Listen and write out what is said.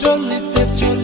jolly that you